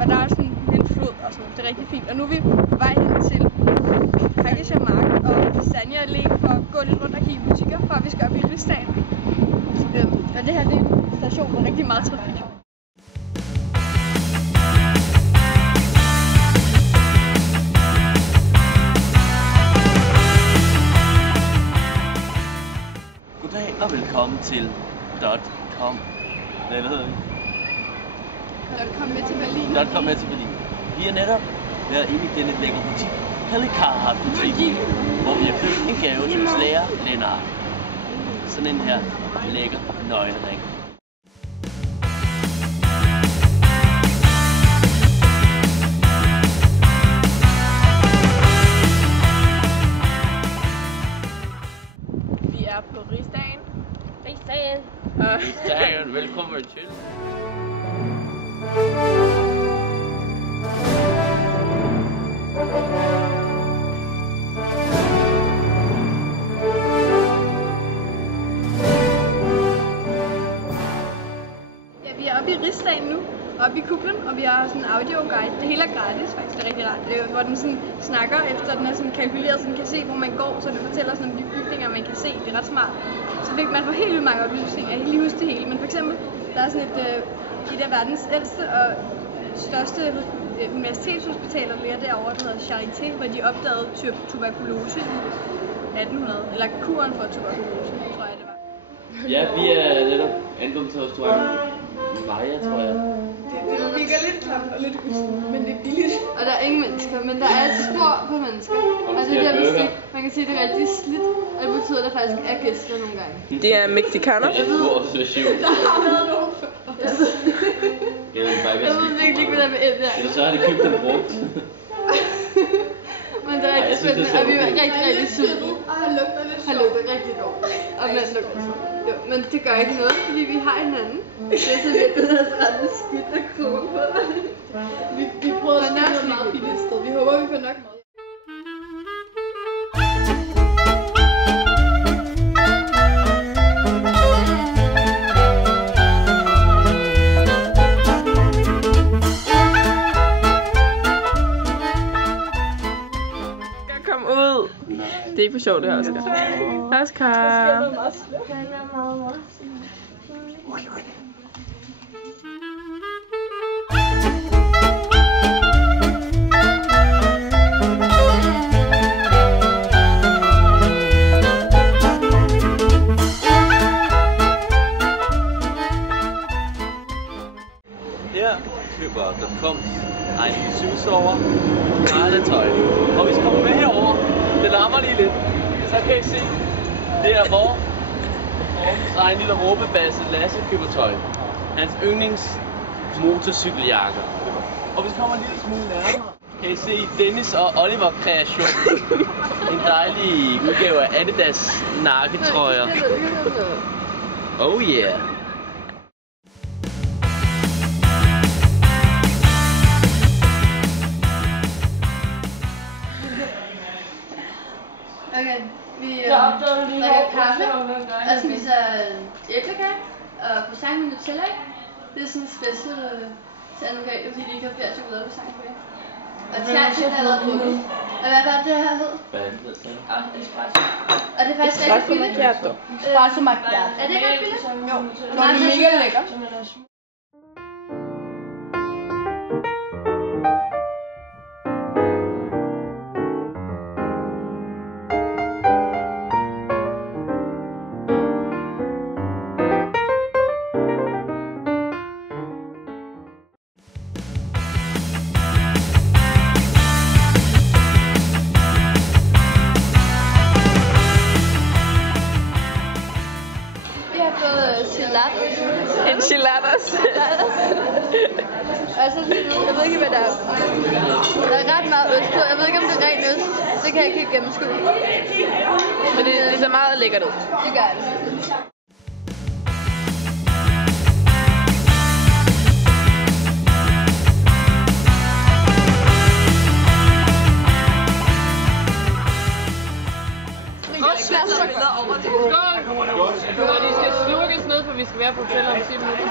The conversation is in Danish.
og der er sådan en flod og sådan noget. Det er rigtig fint. Og nu er vi på vej hen til Hakkesjær Mark og Sanja Allé for at gå lidt rundt og kigge i butikker, for at vi skal op i Rigsdagen. Og det her det er en station med rigtig meget trafik. Goddag og velkommen til .com. Hvad hedder det? .com med til Berlin. .com med til Berlin. Vi er netop været inde i denne lækre butik, Pellecar butik, hvor vi har købt en gave til vores lærer, Lennart. Sådan en her lækker nøglering. Vi er på Rigsdagen. Rigsdagen, velkommen til. Ja, vi er oppe i Rigsdagen nu, oppe i kuplen, og vi har sådan en audioguide. Det hele er gratis faktisk, det er rigtig rart. Hvor den sådan snakker efter, den er sådan kalkuleret, så den kan se, hvor man går, så det fortæller sådan om de bygninger, man kan se. Det er ret smart. Så fik man får helt vildt mange oplysninger, jeg kan lige huske det hele. Men for eksempel, der er sådan et af verdens ældste og største universitetshospitaler, der ligger derovre, der hedder Charité, hvor de opdagede tuberkulose i 1800, eller kuren for tuberkulose, tror jeg det var. Ja, vi er netop ankommet til restauranten Maja, tror jeg. Det virker lidt klamt og lidt usen, men det er billigt. Og der er ingen mennesker, men der er et spor på mennesker. Og det der beskidt, man kan sige, det er rigtig slidt, og det betyder, at der faktisk er gæster nogle gange. Det er mexikaner. Det er en god observation. Der har været nogen før. Jeg ved virkelig ikke, hvad der er med el der. Eller så har de købt den brugt. Men det er rigtig spændende, og vi er rigtig sultne. Han lugter rigtig dårligt. Og man lugter så. Jo, men det gør ikke noget, fordi vi har hinanden. Det er så virkelig ret skidt at koge på. Vi prøvede at finde et meget billigt sted. Vi håber, vi får nok mad. Kom ud. Det er ikke for sjovt, det her, Oscar. Oscar. Her køber .com egen syvsover, tøj. Og hvis vi kommer med herover, det larmer lige lidt, så kan I se, det er hvor vores egen lille råbebasse Lasse køber tøj. Hans yndlings motorcykeljakker. Og hvis vi kommer en lille smule nærmere, kan I se Dennis og Oliver kreation. En dejlig udgave af Adidas nakketrøjer. Oh yeah! Okay, vi drikker kaffe og spiser æblekage og croissant med Nutella. Det er sådan en special til anden grej, fordi de ikke har flere chokolade på sang på det. Og tjern er allerede drukket. Og hvad var det her hed? Espresso. Og det er faktisk rigtig billigt. Espresso macchiato. Er det ikke ret billigt? Jo. Det er mega lækker. Enchiladas. Og så jeg ved ikke, hvad der er. Der er ret meget ost på. Jeg ved ikke, om det er ren ost. Det kan jeg ikke gennemskue. Men det ser meget lækkert ud. Det gør det. Og de skal slukkes ned, for vi skal være på hotellet om 10 minutter.